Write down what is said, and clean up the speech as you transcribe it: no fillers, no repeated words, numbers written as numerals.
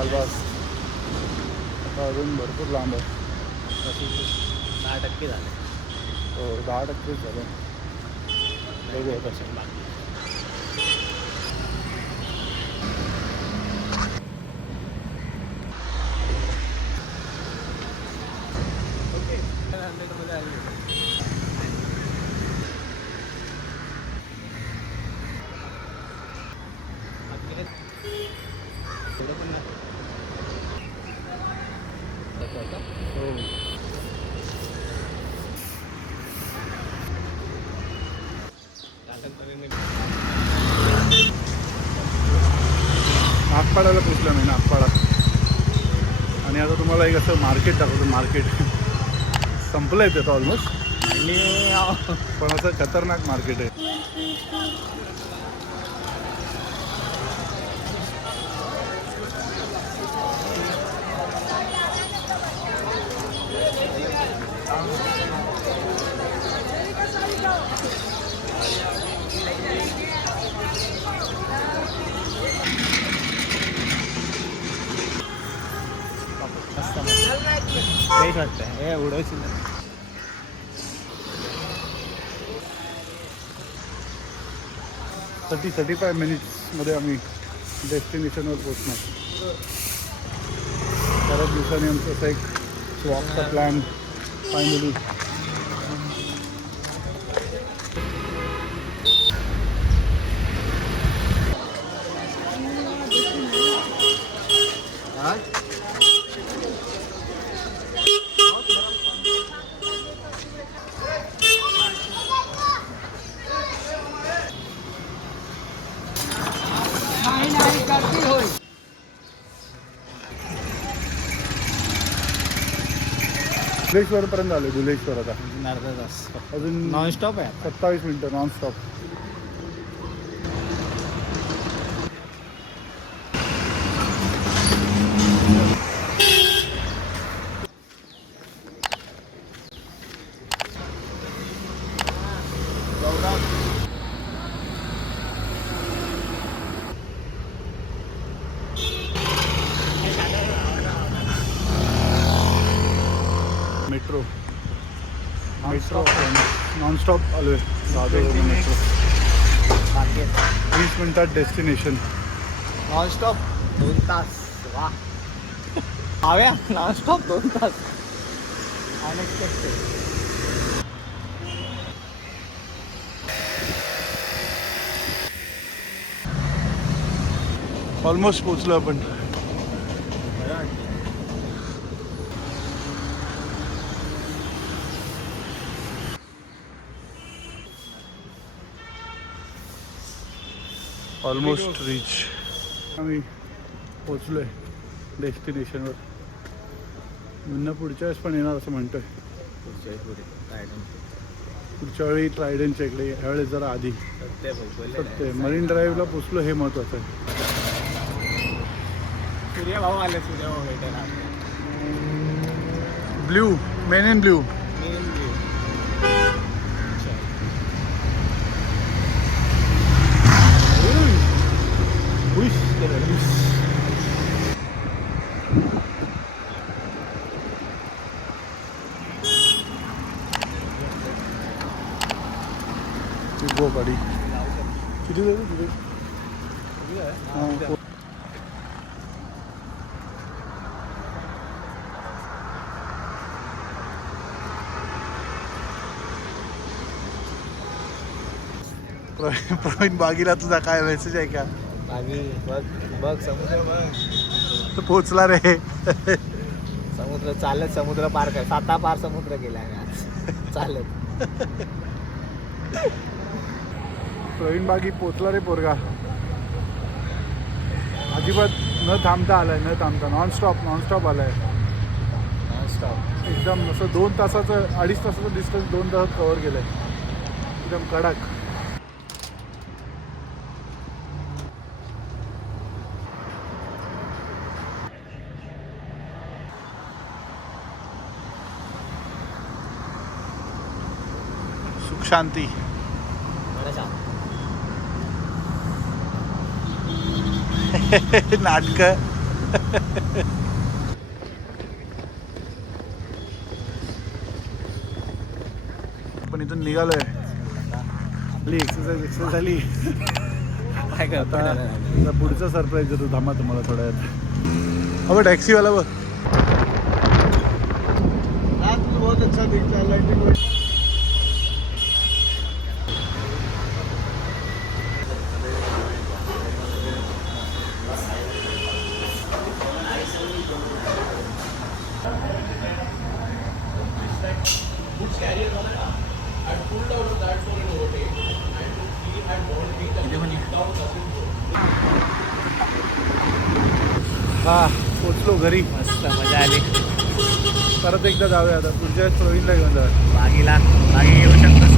लालबाग आता अजून भरपूर लांब आहे. 10% झाले. हो 10%च झालं. बघू आता. बाकी ओके 100मध्ये आली. नागपाड्याला पोचलो मी, नागपाडा. आणि आता तुम्हाला एक असं मार्केट दाखवतो. मार्केट संपलं आहे त्याचं ऑलमोस्ट, पण असं खतरनाक मार्केट आहे. फ्रेश वाटतं हे उडवशील. 35 मिनिट्समध्ये आम्ही डेस्टिनेशनवर पोचणार. बऱ्याच दिवसांनी आमचं असं एक वॉकचा प्लॅन फायनली. बुलेश्वरपर्यंत आलो. बुलेश्वर आता अर्धा तास अजून नॉन स्टॉप आहे. 27 मिनटं नॉनस्टॉप. मेट्रो नॉनस्टॉप आलो आहे. दादर मेट्रो. 20 मिनिटात डेस्टिनेशन. नॉनस्टॉप 2 तास. वा हव्या नॉनस्टॉप 2 तास. अनएक्सपेक्टेड. ऑलमोस्ट पोचलो आपण. Almost reach. आम्ही पोचलो आहे डेस्टिनेशनवर. म्हणणं पुढच्या वेळेस पण येणार असं म्हणतोय. पुढच्या वेळी ट्रायडनच्या इकडे, ह्यावेळेस जरा आधी. सत्य मरीन ड्राईव्हला पोचलो हे महत्त्वाचं आहे. सूर्यभाऊ आले. सूर्यभाऊ भेटायला ब्ल्यू मेन इन ब्ल्यू. गो गाडी किती जाईल तिथे? हां प्रवीण बागीला तुझा काय मेसेज आहे का? बागी बघ बघ समुद्र बघ. पोचला रे. समुद्र चालत समुद्र पार काय 7 पार समुद्र गेला आज चालत. प्रवीण बागी पोचला रे पोरगा. अजिबात न थांबता आलाय. न थांबता नॉनस्टॉप आलाय. नॉनस्टॉप एकदम असं 2 तासाचं 2.5 तासाचं डिस्टन्स 2 तासात कव्हर केलंय. एकदम कडक. सुख शांती. नाटक पण इथून निघालोय, आपली एक्सरसाइज झाली. काय करता आता पुढचं सरप्राईज देतो, थांबा तुम्हाला थोड्या वेळात. अबे टॅक्सीवाला बघ. बहुत अच्छा दिखता है लाइटिंग. हा पोचलो घरी. मस्त मजा आली. परत एकदा जाऊया आता पुढच्या वेळेस प्रवीणला घेऊन जाऊया. बागी येऊ शकतो.